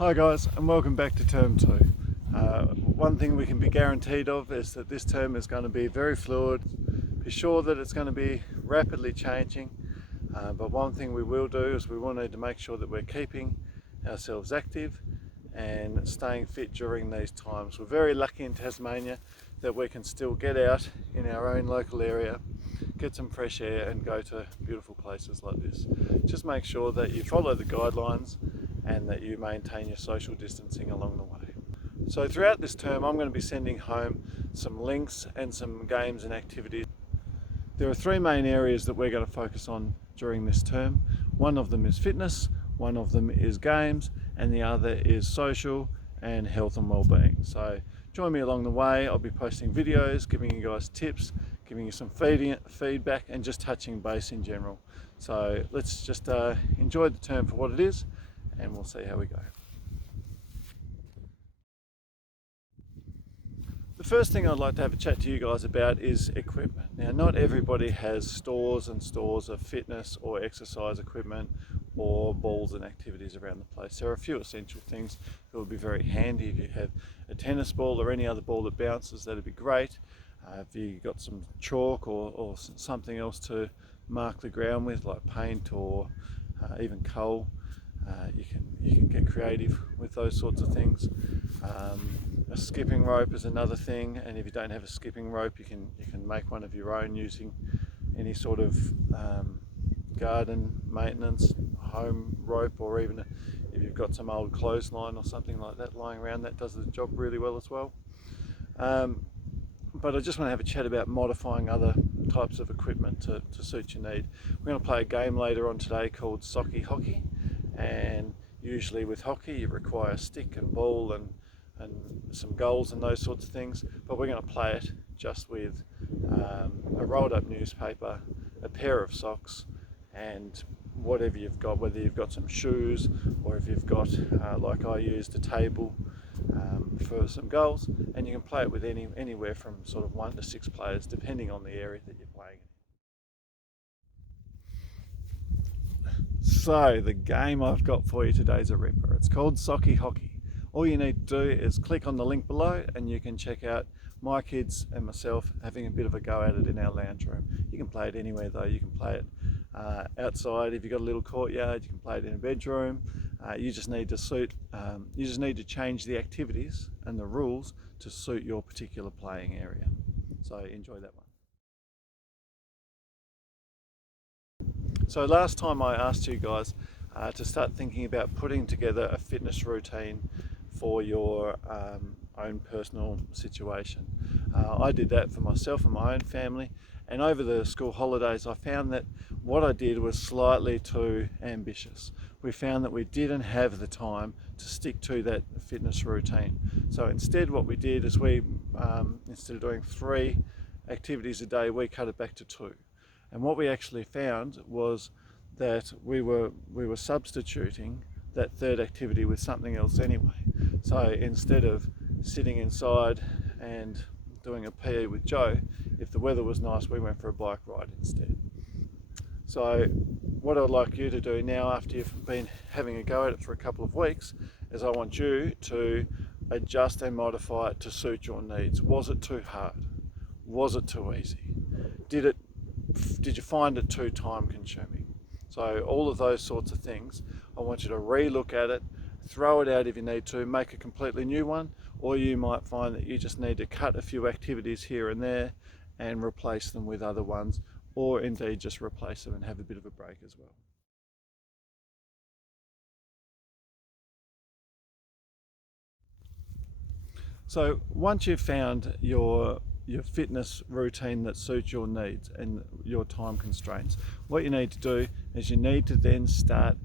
Hi guys, and welcome back to term 2. One thing we can be guaranteed of is that this term is going to be very fluid. Be sure that it's going to be rapidly changing, but one thing we will do is we will need to make sure that we're keeping ourselves active and staying fit during these times. We're very lucky in Tasmania that we can still get out in our own local area, get some fresh air and go to beautiful places like this. Just make sure that you follow the guidelines and that you maintain your social distancing along the way. So throughout this term I'm going to be sending home some links and some games and activities. There are three main areas that we're going to focus on during this term. One of them is fitness, one of them is games, and the other is social and health and well-being. So join me along the way. I'll be posting videos, giving you guys tips, giving you some feedback and just touching base in general. So let's just enjoy the term for what it is and we'll see how we go. The first thing I'd like to have a chat to you guys about is equipment. Now, not everybody has stores and stores of fitness or exercise equipment or balls and activities around the place. There are a few essential things that would be very handy. If you have a tennis ball or any other ball that bounces, that'd be great. If you've got some chalk or something else to mark the ground with, like paint or even coal, you can get creative with those sorts of things. A skipping rope is another thing, and if you don't have a skipping rope, you can make one of your own using any sort of garden maintenance home rope, or even if you've got some old clothesline or something like that lying around, that does the job really well as well. But I just want to have a chat about modifying other types of equipment to suit your need. We're going to play a game later on today called Sockey hockey, and usually with hockey you require a stick and ball and some goals and those sorts of things, but we're going to play it just with a rolled up newspaper, a pair of socks, and whatever you've got, whether you've got some shoes or if you've got, like I used, a table for some goals, and you can play it with anywhere from sort of 1 to 6 players depending on the area that you're playing in. So the game I've got for you today is a ripper. It's called Sockey hockey. All you need to do is click on the link below and you can check out my kids and myself having a bit of a go at it in our lounge room. You can play it anywhere though. You can play it outside if you've got a little courtyard. You can play it in a bedroom. You just need to change the activities and the rules to suit your particular playing area. So enjoy that one. So last time I asked you guys to start thinking about putting together a fitness routine for your own personal situation. I did that for myself and my own family, and over the school holidays I found that what I did was slightly too ambitious. We found that we didn't have the time to stick to that fitness routine. So instead what we did is we, instead of doing 3 activities a day, we cut it back to 2. And what we actually found was that we were substituting that third activity with something else anyway. So instead of sitting inside and doing a PE with Joe, if the weather was nice, we went for a bike ride instead. So what I'd like you to do now, after you've been having a go at it for a couple of weeks, is I want you to adjust and modify it to suit your needs. Was it too hard? Was it too easy? Did you find it too time consuming? So all of those sorts of things, I want you to re-look at it, throw it out if you need to, make a completely new one, or you might find that you just need to cut a few activities here and there and replace them with other ones, or indeed just replace them and have a bit of a break as well. So once you've found your fitness routine that suits your needs and your time constraints, what you need to do is you need to then start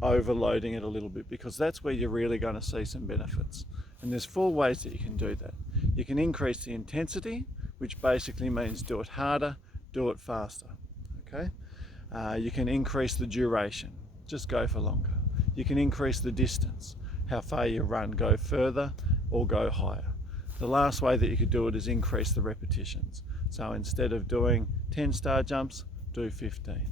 overloading it a little bit, because that's where you're really going to see some benefits. And there's 4 ways that you can do that. You can increase the intensity, which basically means do it harder, do it faster. Okay? You can increase the duration, just go for longer. You can increase the distance, how far you run, go further or go higher. The last way that you could do it is increase the repetitions. So instead of doing 10 star jumps, do 15.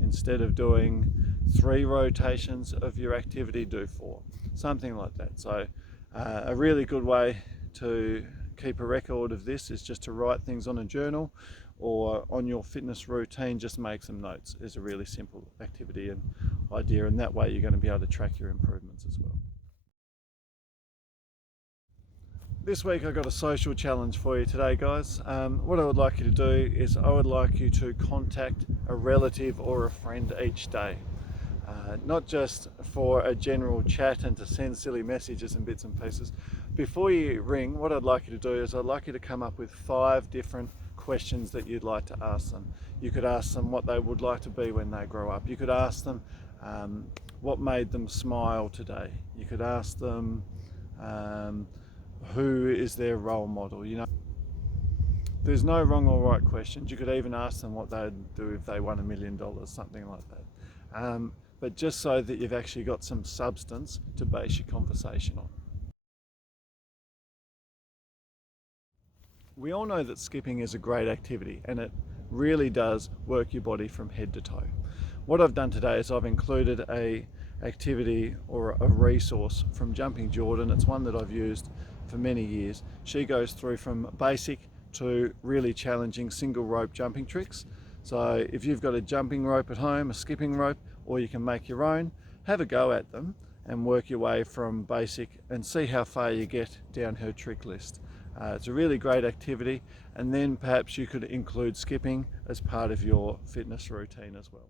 Instead of doing 3 rotations of your activity, do 4, something like that. So a really good way to keep a record of this is just to write things on a journal or on your fitness routine. Just make some notes. Is a really simple activity and idea, and that way you're going to be able to track your improvements as well. This week I've got a social challenge for you today, guys. What I would like you to do is I would like you to contact a relative or a friend each day. Not just for a general chat and to send silly messages and bits and pieces. Before you ring, what I'd like you to do is I'd like you to come up with 5 different questions that you'd like to ask them. You could ask them what they would like to be when they grow up. You could ask them what made them smile today. You could ask them who is their role model. You know, there's no wrong or right questions. You could even ask them what they'd do if they won $1 million, something like that. But just so that you've actually got some substance to base your conversation on. We all know that skipping is a great activity and it really does work your body from head to toe. What I've done today is I've included a activity or a resource from Jumping Jordan. It's one that I've used for many years. She goes through from basic to really challenging single rope jumping tricks. So if you've got a jumping rope at home, a skipping rope, or you can make your own, have a go at them and work your way from basic and see how far you get down her trick list. It's a really great activity, and then perhaps you could include skipping as part of your fitness routine as well.